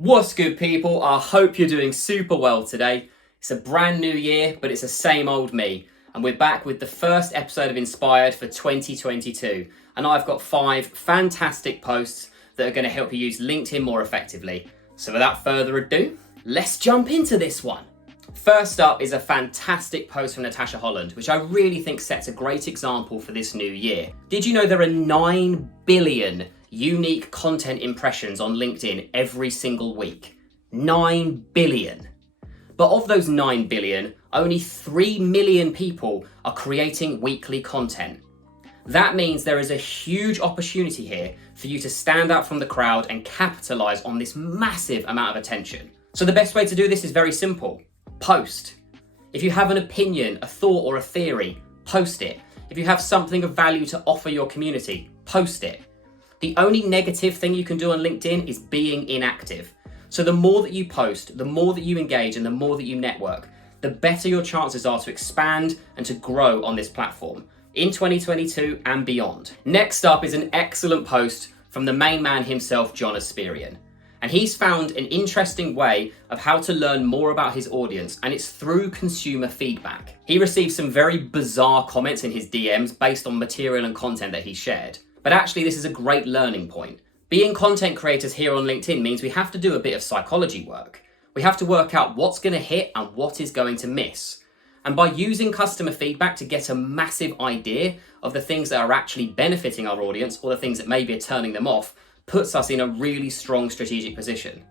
What's good, people? I hope you're doing super well today. It's a brand new year, but it's the same old me. And we're back with the first episode of InSpired for 2022. And I've got 5 fantastic posts that are going to help you use LinkedIn more effectively. So without further ado, let's jump into this one. First up is a fantastic post from Natasha Holland, which I really think sets a great example for this new year. Did you know there are 9 billion unique content impressions on LinkedIn every single week? 9 billion. But of those 9 billion, only 3 million people are creating weekly content. That means there is a huge opportunity here for you to stand out from the crowd and capitalize on this massive amount of attention. So the best way to do this is very simple. Post. If you have an opinion, a thought, or a theory, post it. If you have something of value to offer your community, post it. The only negative thing you can do on LinkedIn is being inactive. So the more that you post, the more that you engage, and the more that you network, the better your chances are to expand and to grow on this platform in 2022 and beyond. Next up is an excellent post from the main man himself, John Asperian. And he's found an interesting way of how to learn more about his audience, and it's through consumer feedback. He received some very bizarre comments in his DMs based on material and content that he shared. But actually, this is a great learning point. Being content creators here on LinkedIn means we have to do a bit of psychology work. We have to work out what's going to hit and what is going to miss. And by using customer feedback to get a massive idea of the things that are actually benefiting our audience or the things that maybe are turning them off, puts us in a really strong strategic position.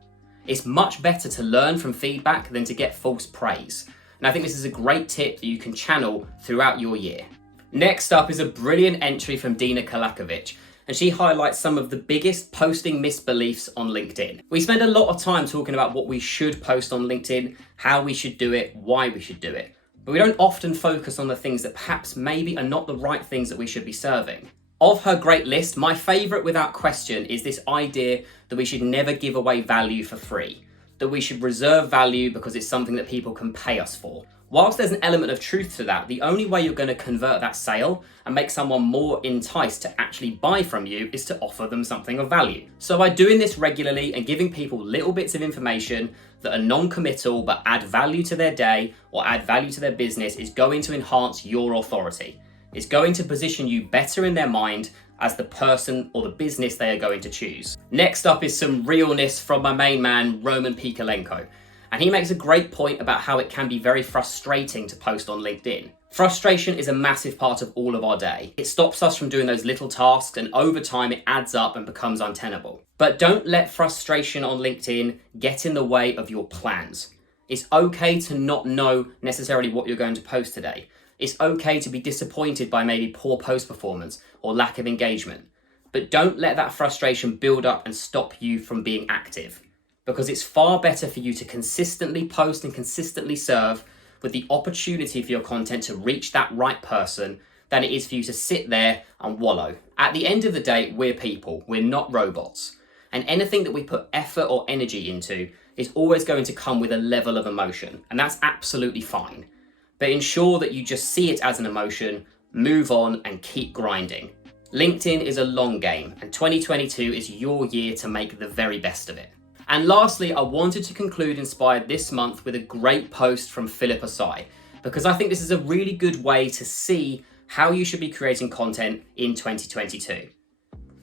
It's much better to learn from feedback than to get false praise. And I think this is a great tip that you can channel throughout your year. Next up is a brilliant entry from Dina Kalakovic, and she highlights some of the biggest posting misbeliefs on LinkedIn. We spend a lot of time talking about what we should post on LinkedIn, how we should do it, why we should do it. But we don't often focus on the things that perhaps maybe are not the right things that we should be serving. Of her great list, my favourite without question is this idea that we should never give away value for free, that we should reserve value because it's something that people can pay us for. Whilst there's an element of truth to that, the only way you're going to convert that sale and make someone more enticed to actually buy from you is to offer them something of value. So by doing this regularly and giving people little bits of information that are non-committal but add value to their day or add value to their business is going to enhance your authority. It's going to position you better in their mind as the person or the business they are going to choose. Next up is some realness from my main man, Roman Pikolenko. And he makes a great point about how it can be very frustrating to post on LinkedIn. Frustration is a massive part of all of our day. It stops us from doing those little tasks, and over time it adds up and becomes untenable. But don't let frustration on LinkedIn get in the way of your plans. It's okay to not know necessarily what you're going to post today. It's okay to be disappointed by maybe poor post performance or lack of engagement. But don't let that frustration build up and stop you from being active. Because it's far better for you to consistently post and consistently serve with the opportunity for your content to reach that right person than it is for you to sit there and wallow. At the end of the day, we're people, we're not robots. And anything that we put effort or energy into is always going to come with a level of emotion. And that's absolutely fine. But ensure that you just see it as an emotion, move on and keep grinding. LinkedIn is a long game, and 2022 is your year to make the very best of it. And lastly, I wanted to conclude InSpired this month with a great post from Philip Asai, because I think this is a really good way to see how you should be creating content in 2022.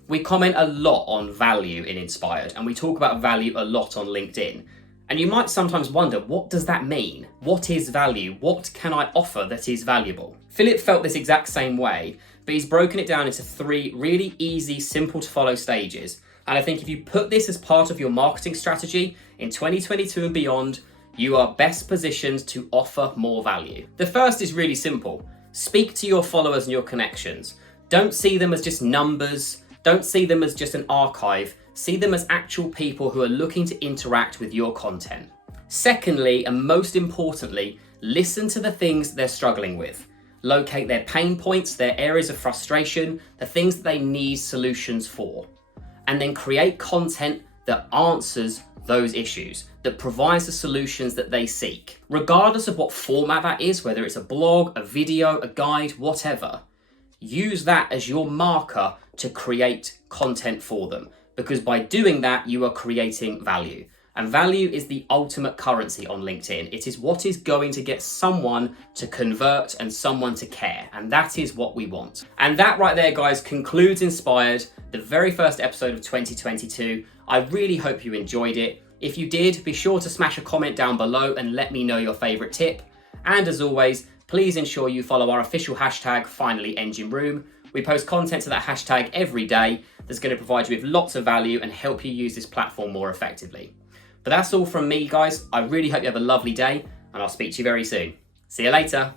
We comment a lot on value in InSpired, and we talk about value a lot on LinkedIn. And you might sometimes wonder, what does that mean? What is value? What can I offer that is valuable? Philip felt this exact same way, but he's broken it down into 3 really easy, simple to follow stages. And I think if you put this as part of your marketing strategy in 2022 and beyond, you are best positioned to offer more value. The first is really simple. Speak to your followers and your connections. Don't see them as just numbers. Don't see them as just an archive. See them as actual people who are looking to interact with your content. Secondly, and most importantly, listen to the things they're struggling with. Locate their pain points, their areas of frustration, the things that they need solutions for. And then create content that answers those issues, that provides the solutions that they seek. Regardless of what format that is, whether it's a blog, a video, a guide, whatever, use that as your marker to create content for them. Because by doing that, you are creating value. And value is the ultimate currency on LinkedIn. It is what is going to get someone to convert and someone to care. And that is what we want. And that right there, guys, concludes Inspired, the very first episode of 2022. I really hope you enjoyed it. If you did, be sure to smash a comment down below and let me know your favorite tip. And as always, please ensure you follow our official hashtag, FinallyEngineRoom. We post content to that hashtag every day that's going to provide you with lots of value and help you use this platform more effectively. But that's all from me, guys. I really hope you have a lovely day, and I'll speak to you very soon. See you later.